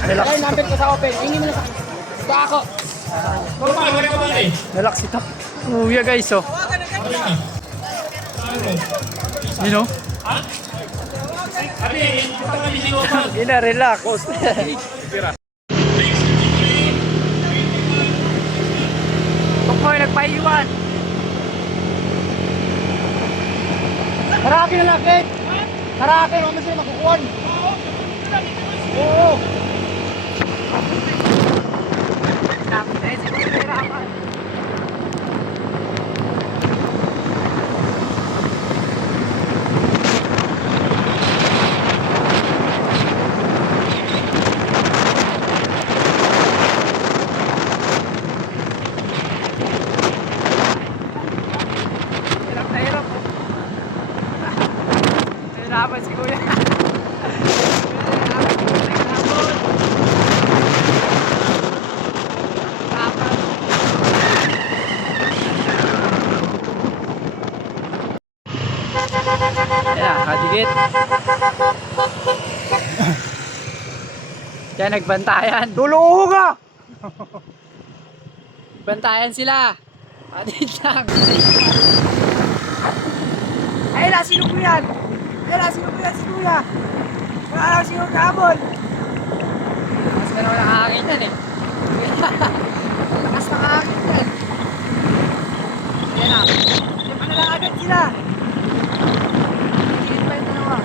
Relax. Ay, number ko sa open. Hingi mo na sa akin. Ito ako. Relax ito. Kuya guys, oh. You know? Hindi na, relax. Tukmoy, nagpaiwan. Harake na lang, Kate. Harake, naman sila makukuhan. Oo. Nahirapan si Kuya. Ayan, kadikit. Kaya nagbantayan. Tulungo ka! Bantayan sila. Patit lang. Ay, sino ko yan? Ay, sino ko yan si Kuya? Wala lang sino kabol. Mas ka naman nakakakit yan eh. Lakas na kakakit yan. Yan na. Hindi pa na lang agad sila. Sige pa yung dalawa.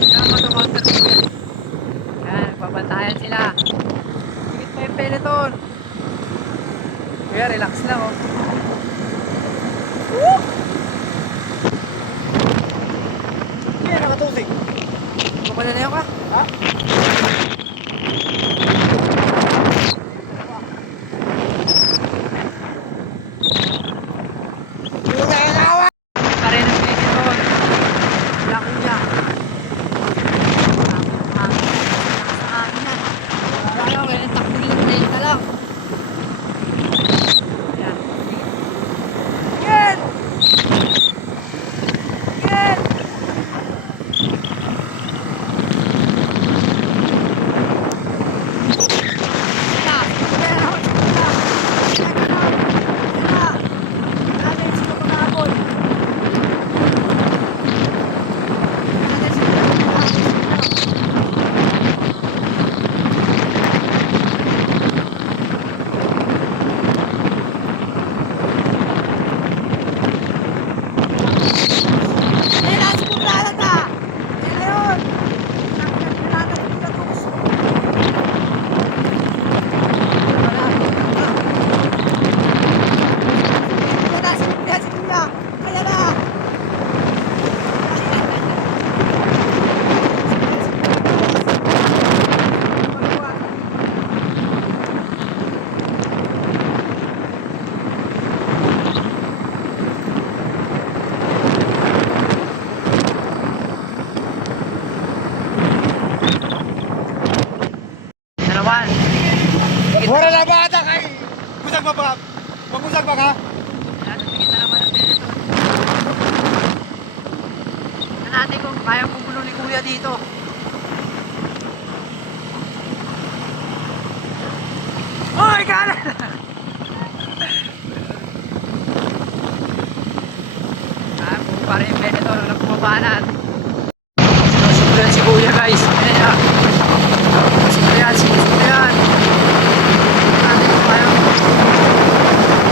Yan ang mag-counter mo yan. Yan, nagbabantayan sila. Higit pa yung peloton. Kuya, relax lang oh. Hindi, nakatusik. Kumalalayo ka? Ha? Pa rin ang peloton. Wala kuya. Wala lang, kaya takbo nila tayo ka lang. Yan. Yan! Yan! Yan naman. Wala na ba ata kay? Busag ba ba? Magusag ba ka? Yan, tingin na naman ang peloton. Tignan natin kung kaya pupulo ni Kuya dito. Oy, kala! Pa rin yung peloton na pumabanat. Sinusundan si Kuya guys. Ayan niya. Sinusundan. Natin kung kaya.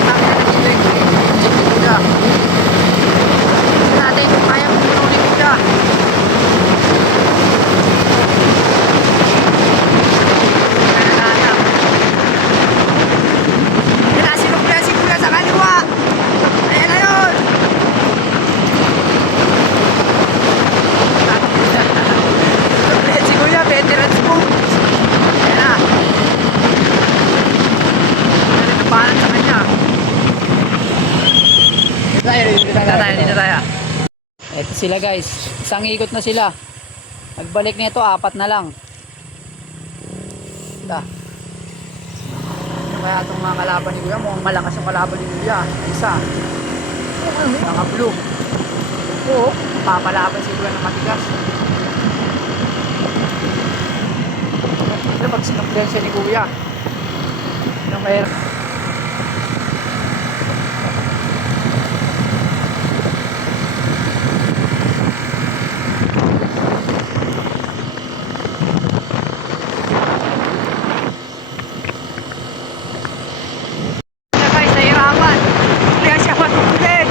Natin na nag-inject. Inject ni Kuya. Natin kung kaya pupulo ni Kuya. Dito tayo. Ito sila guys. Isang ikot na sila. Nagbalik nito, 4 na lang. Ito. Ano kaya itong mga kalaban ni Kuya? Mukhang malakas yung kalaban ni Kuya. Isa. Mga blue. Oo, papalaban si Kuya ng matigas. Ito pag sinuklihan siya ni Kuya. Yung mahirap. Guys, nahirapan. Kaya siya matutunin.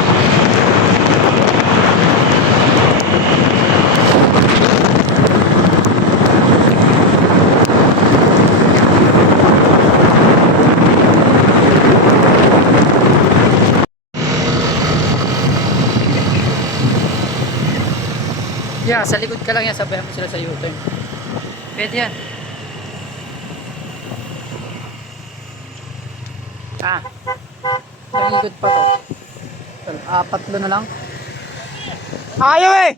Yeah, sa likod ka lang yan, sabayan mo sila sa U-turn. Pwede yan. Ah, sa likod pa to. Patlo na lang. Ayaw eh!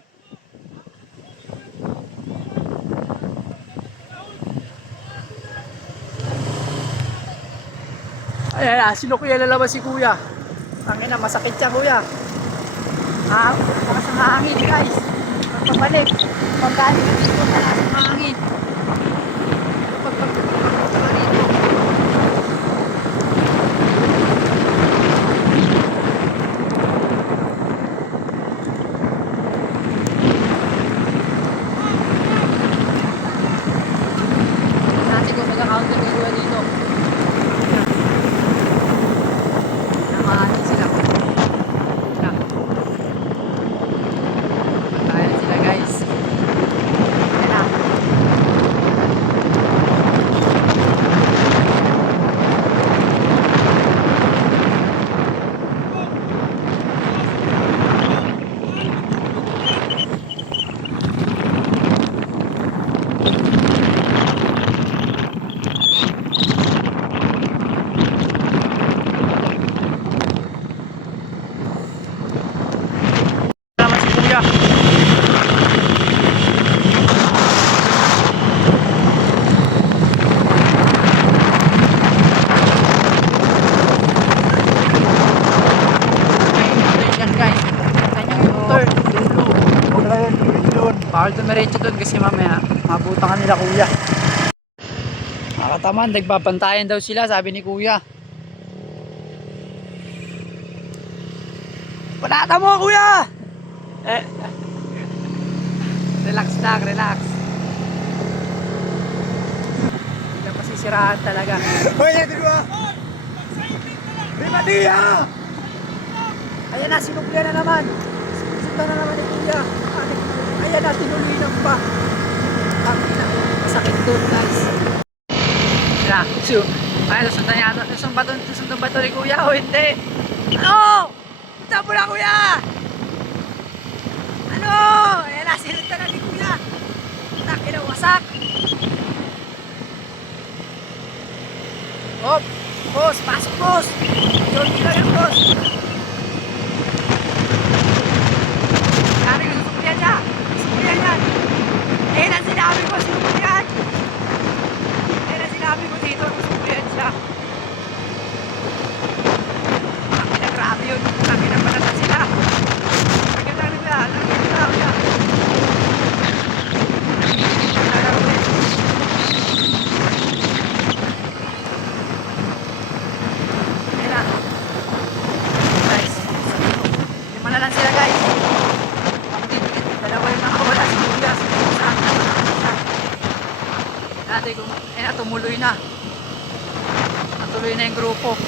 Ayan, sino kuya lalabas si kuya? Ang ina, masakit siya kuya. Lakas ng hangin guys. Pagpabalik. Pagkali ka dito, lakas ng hangin. Pagpunta ka dito. Natin kung mag-counter kay kuya dito. Nakahanin sila. Ayan sila guys. Ayan na. Salamat si kuya. Yan guys. Kanyang U-turn. Dulo. Huwag na yan, doon. Bawal dumiretso doon kasi mamaya mabutangan nila kuya. Nakataman, nagbabantayan daw sila, sabi ni kuya. Panata mo kuya! Relax lang, relax. Hindi na pasisiraan talaga. Hoy, yan, diba? Primatiya! Ayan na, sinuklian na naman. Sinuklian na naman ni kuya. Ayan na, tinuloy na pa. Ang ina, masakit doon guys. Yeah, so, ay, susundan yata. Susundan ba ito ni kuya o hindi? Ano? Punta mo na kuya! Ano? Ayan na, sinundan na ni kuya. Takin na, wasak. Hop! Boss, pasok boss! Jogi lang yan boss! Sabi ko, susuklihan niya! Susuklihan yan! Ayan ang sinabi ko, susuklihan! Ayan ang sinabi ko dito, susuklihan siya! Bakit na grabe yun? Bakit na pala na sila? Bakit na rin na? Bakit na rin na? Ayan na! Guys, lima na lang sila guys! Dalawa yung nakawala si kuya. Dati kung tumuloy na. Natuloy na yung grupo.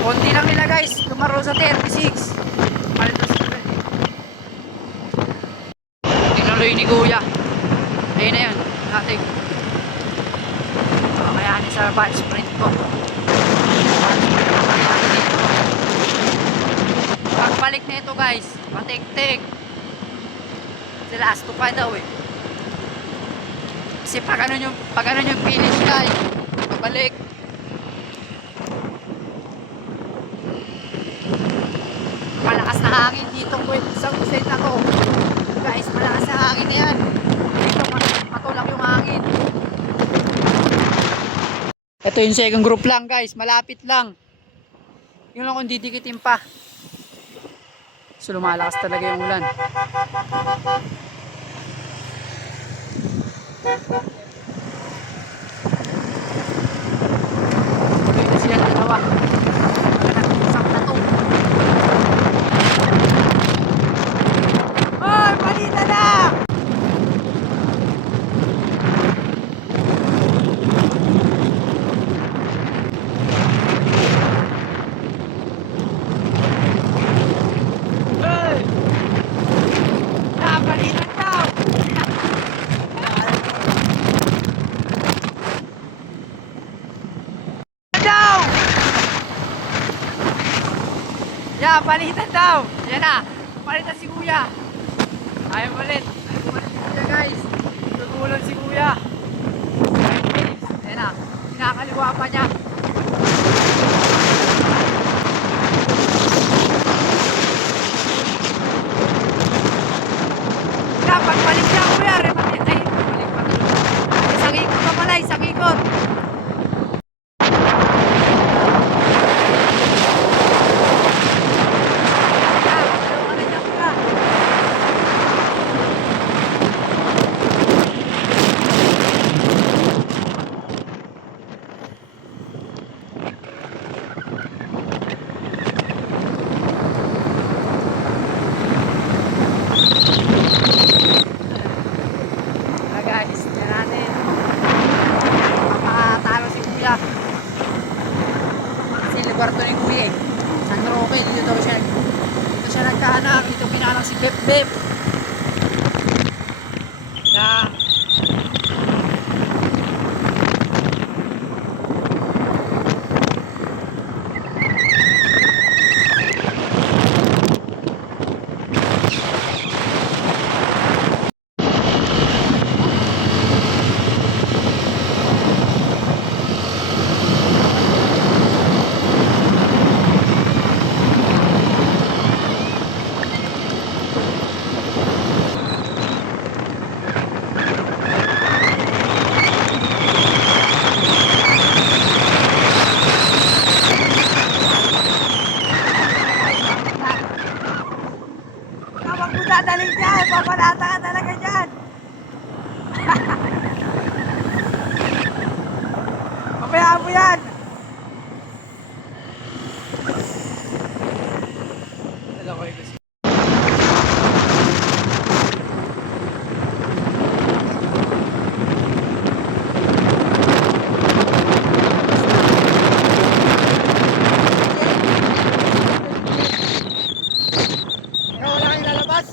Konti lang nila guys. Tumaro sa 36. Palit na sila. Tinuloy ni kuya. Ayun na yun. Dati. Kakayanin sa bike sprint ko. Pagbalik na ito guys, patik-tik. Kasi last to pa daw eh. Kasi pag ano yung finish guys, pabalik. Malakas na hangin dito sa side na to. Guys, malakas na hangin na yan. Dito matulak yung hangin. Ito yung second group lang guys, malapit lang. Yung lang kung didikitin pa. So lumalakas talaga yung ulan. Tuloy na silang dalawa. Nag-usap na to. Hoy, balita na! Hoy! Balita daw! Daw! Yeah, palitan daw! Yan na! Palitan si Kuya! Ayaw ulit! Ayaw ulit si Kuya, guys! Tutulong si Kuya! Yan na! Kinakaliwa pa niya! Dapat balik siya, Kuya! Remati! Ay! Balik pa talaga! Isang ikot pa pala! Isang ikot! Guys, yan natin. Papatalo si Kuya. Kasi lugar to ni Kuya eh. San Roque, dito daw siya. Dito siya nagkaanak. Dito pinalang si Bep Bep. Yeah. Kapag mo dadalhin dyan, papalata ka talaga dyan. Pabayaan mo yan. Nalakoy kasi. Wala kang lalabas.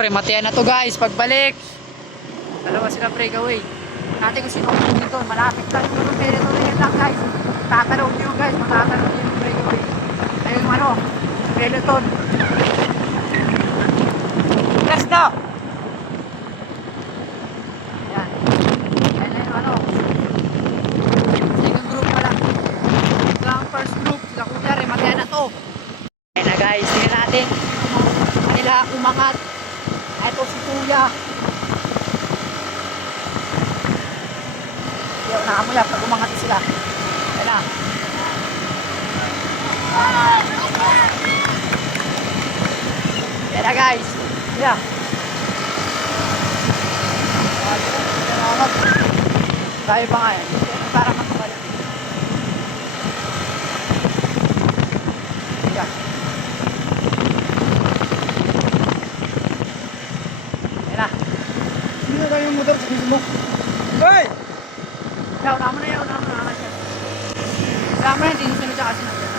Rematian na to guys, pagbalik dalawa sila breakaway natin kung sino kung dito, malapit lang yung Peloton na yan lang guys, tatanong nyo guys, matatanong nyo yung breakaway ayun ano, Peloton let's go yan yan na yung ano second group pa lang ang first group, sila Kuya, rematian na to yan na guys, tingnan natin kanila umangat. Ito si Kuya. Yung nakamuya pag umangat sila. Ayan na. Ayan na guys. Ayan. Kaya pa nga yan. Para makabalik. Ayan. Ayan na. Sino kayo yung motor sa mismo. Hoy! Yaw, naman na. Yaw, naman na siya. Yaw mo na, hindi susunod siya kasi na.